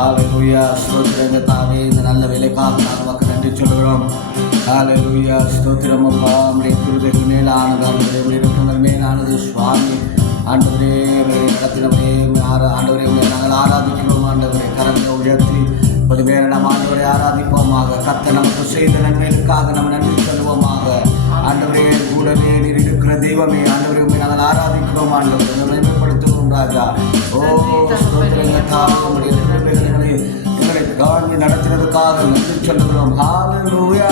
ஹalleluya ஸ்தோத்திரம் தாவே இந்த நல்ல வேலைக்காக நாங்கள் உமக்கு நன்றி சொல்கிறோம். ஹalleluya ஸ்தோத்திரம் அப்பா, உம்முடைய கிருபைகள் மேலானது, உம்முடைய இரக்கங்கள் மேலானது சுவாமி. ஆண்டவரே நடத்தினவரே ஆண்டவரே நாங்கள் ஆராதிக்கிறோம். ஆண்டவரே கரங்களை உயர்த்தி கொஞ்ச பேர் நம்ம ஆண்டவரை ஆராதிப்போமாக. கர்த்தர் நமக்கு செய்த நன்மைகளுக்காக நம்ம நன்றி சொல்லுவோமாக. ஆண்டவரே கூடவே நீர் இருக்கிற தெய்வமே, ஆண்டவரே உண்மை நாங்கள் ஆராதிக்கிறோம். ஆண்டவரை மேம்படுத்துகிறோம் ராஜா. ஓ ஸ்தோத்திரங்களுக்காக உங்களுடைய கிருபைகளை எங்களை காண்பி நடத்தினதுக்காக நன்றி சொல்லுகிறோம். ஹalleluya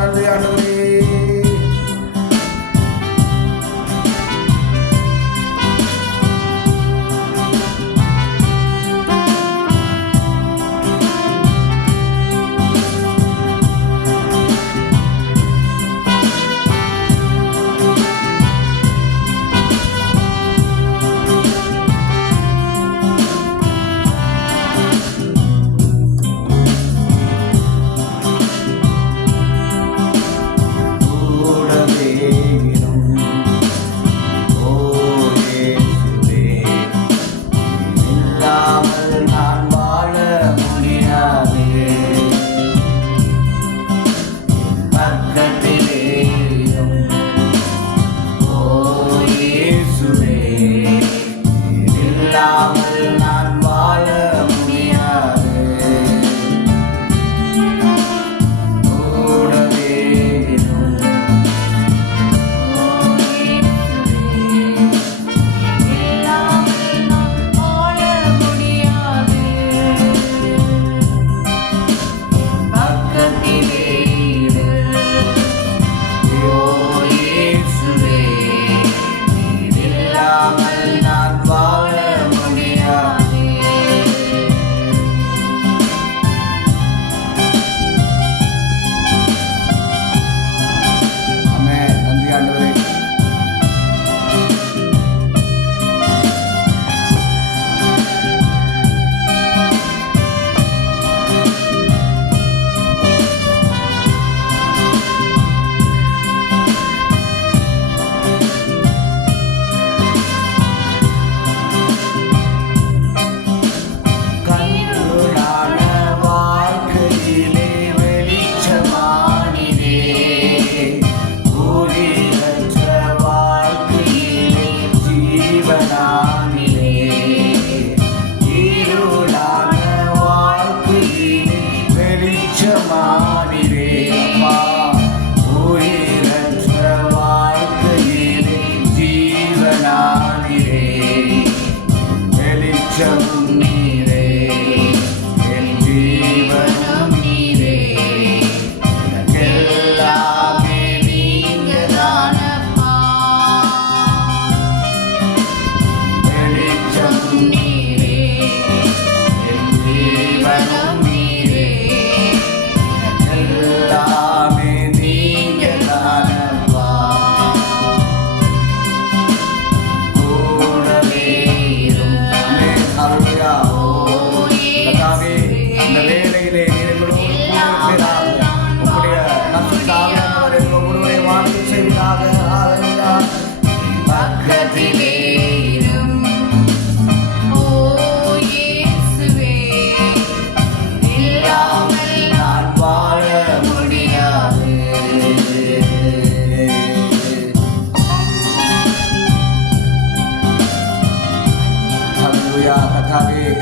நன்றி ஆண்டவரே.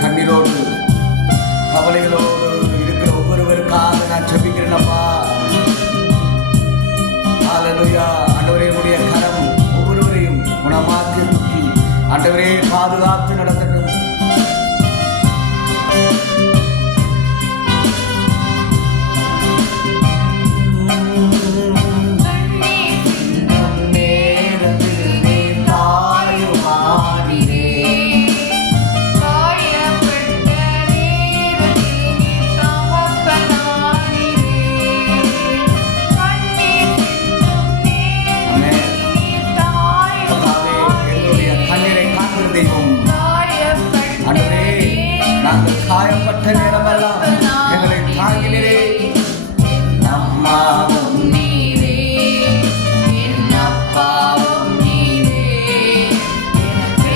கண்ணீரோடு கவலைகளோடு இருக்கிற ஒவ்வொருவருக்காக நான் ஜெபிக்கிறேனப்பா. ஹalleluya ஆண்டவரே, உம்முடைய கரம் ஒவ்வொருவரையும் குணமாக்கி தூக்கி ஆண்டவரே பாதுகாத்து நடத்தட்டும். காயப்பட்ட நேரமெல்லாம் எங்களை தாங்கினீரே. நம்மாவும் நீரே, என் அப்பாவும் நீரே,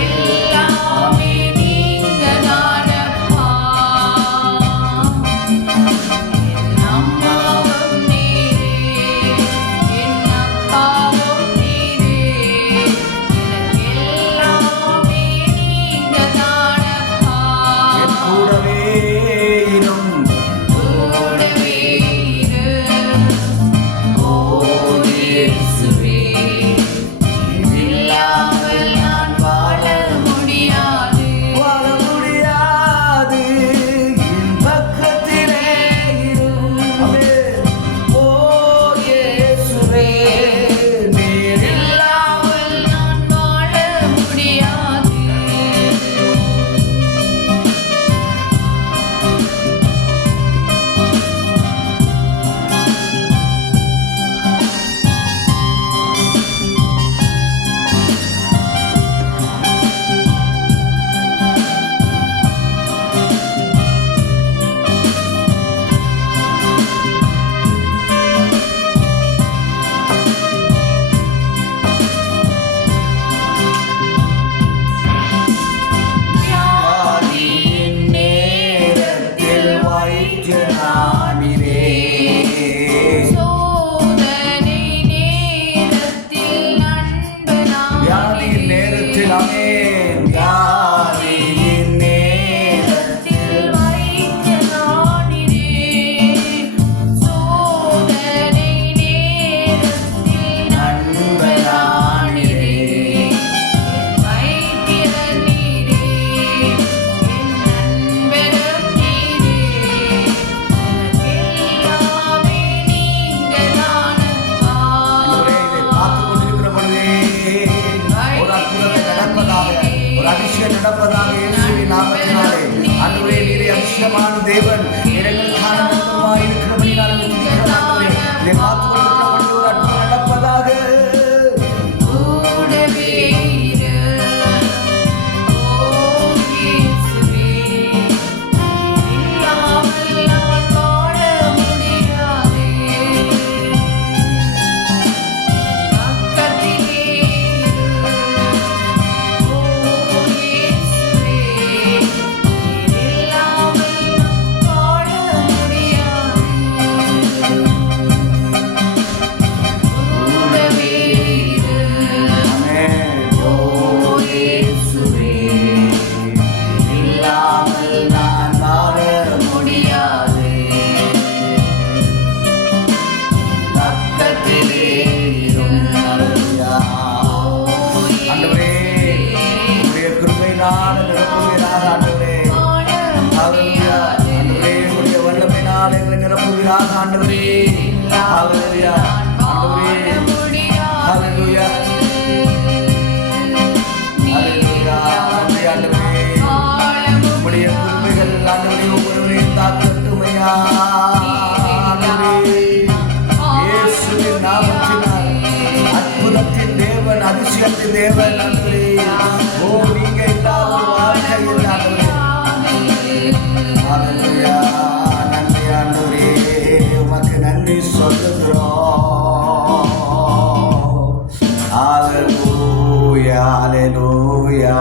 எல்லாமே நீங்க தானப்பா. அதிசயமான தேவன் இடங்களுக்கான இருக்கிறபடினாலும் இதை பார்த்து கொண்டிருக்கிறபடி ஒரு அற்புதம் நடப்பதாக. அற்புதத்தின் தேவன், அதிசயத்தின் தேவன் நன்றி. ஓ நீங்க இல்லாத வாழ்க்கை இல்லாதவரே, நன்றி ஆண்டவரே, உமக்கு நன்றி சொல்லுகிறோம். ஹல்லேலூயா ஹல்லேலூயா.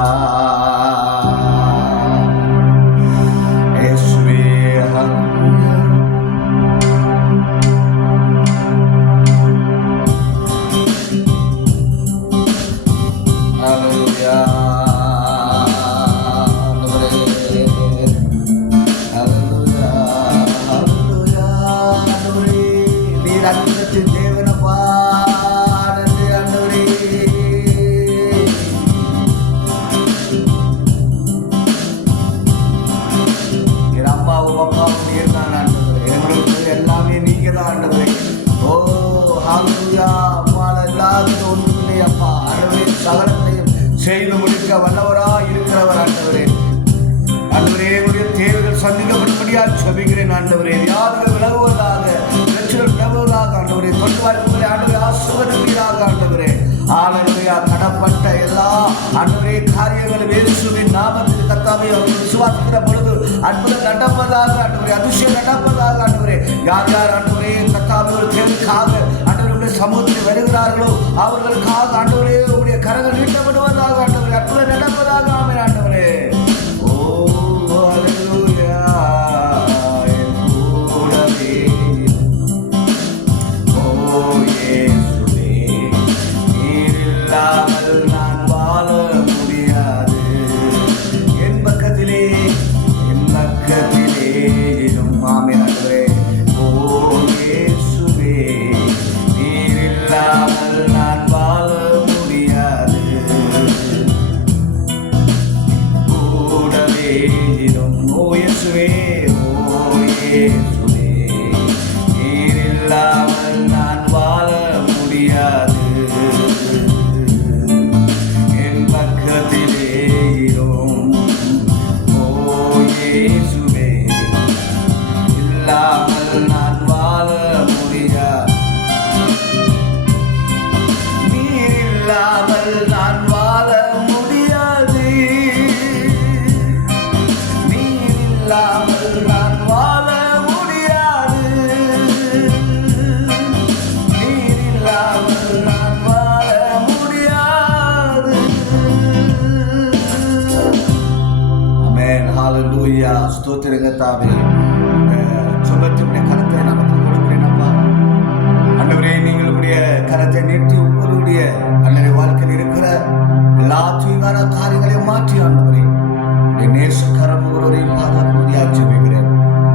செய்து முடிக்க வல்லவராய் இருக்கிறவர் ஆண்டவரே. ஆண்டவரே, என்னுடைய தேவைகள் சந்திக்கப்பட்டபடியாக செபிக்கிறேன் ஆண்டவரே. வியாதிகள் விலகுவதாக, பிரச்சனைகள் விலகுவதாக ஆண்டவரே. தொண்டு வாய்ப்புகளை ஆண்டவரே ஆசீர்வதிப்பீராக ஆண்டவரே. ஹல்லேலூயா. தடப்பட்ட எல்லா ஆண்டவரே காரியங்களும் இயேசுவின் நாமத்தில் கர்த்தாவே அவர்கள் விசுவாசிக்கிற பொழுது அற்புதம் நடப்பதாக ஆண்டவரே, அதிசயம் நடப்பதாக ஆண்டவரே. யார் யார் ஆண்டவரே கர்த்தாவே ஒரு தேவைக்காக ஆண்டவருடைய சமூகத்தில் வருகிறார்களோ அவர்களுக்காக ஆண்டவரே உடைய கரங்கள் நீட்டப்படுவதாக ஆண்டவரே, அற்புதம் நடப்பதாக. ஆமென் ஆண்டவரே. ஓ ஹல்லேலூயா. என் கூடவே ஓ இயேசுவே, நீர் இல்லாமல் நான் வாழ முடியாது. என் பக்கத்திலே இரும். ஆமென் ஆண்டவரே. ஓ இயேசுவே, நீர் இல்லாமல் நான் வாழ முடியாது. கூடவே இரும். ஓ இயேசுவே, ஓ இயேசுவே, நீர் இல்லாமல் நான் வாழ முடியாது. என் பக்கத்திலே இரும். ஓ இயேசுவே, இல்லாமல் நான் வாழ முடியாது. நீர் இல்லாமல் நான் வாழ முடியாது. நீர் இல்லாமல் நான் வாழ முடியாது. நீர் இல்லாமல் நான் வாழ முடியாது. ஆமென். ஹல்லேலூயா. ஸ்தோத்திரம் கர்த்தாவே. சுபத்தினுடைய கரத்தை நமக்கு கொடுக்கிறேன் அப்பா. ஆண்டவரே, நீங்களுடைய கரத்தை நீட்டி உங்களுடைய அன்றைய வாழ்க்கையில் இருக்கிற எல்லா தீங்கான காரியங்களையும் மாற்றி ஆண்டவரே என் நேசக்கரம் ஒருவரையும் பாதுகாப்பதாக ஜெபிக்கிறேன்.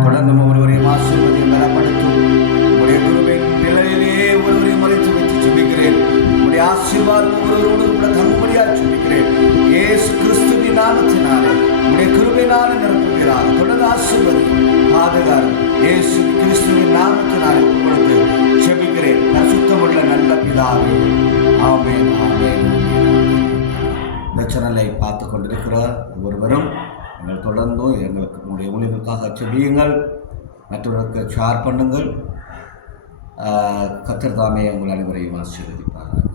தொடர்ந்து ஒருவரையும் ஆசீர்வதியும் பலப்படுத்தும். உங்களுடைய கிருபையின் நிலையிலே ஒருவரையும் மறைத்து வைத்து ஜெபிக்கிறேன். உங்களுடைய ஆசீர்வாதம் ஒருவரோடு கூட தங்கும்படியாக ஜெபிக்கிறேன். இயேசு கிறிஸ்துவின் நாமத்தினாலே உங்களுடைய கிருபையினாலே நிரப்புகிறார். தொடர்ந்து ஆசீர்வதியும் பாதுகாரும். இயேசு கிறிஸ்துவின் நாமத்தினாலே உங்களுக்கு ஜெபிக்கிறேன் பரிசுத்தமுள்ள நல்ல பிதாவே. ஆமென் ஆமென். இந்த சேனலை பார்த்து கொண்டிருக்கிற ஒருவரும் நீங்கள் தொடர்ந்தும் எங்களுக்கு உங்களுடைய ஊழியர்களுக்காக செபியுங்கள், மற்றவர்களுக்கு ஷேர் பண்ணுங்கள். கர்த்தர் தாமே உங்கள் அனைவரையும் ஆசீர்வதிப்பார்கள்.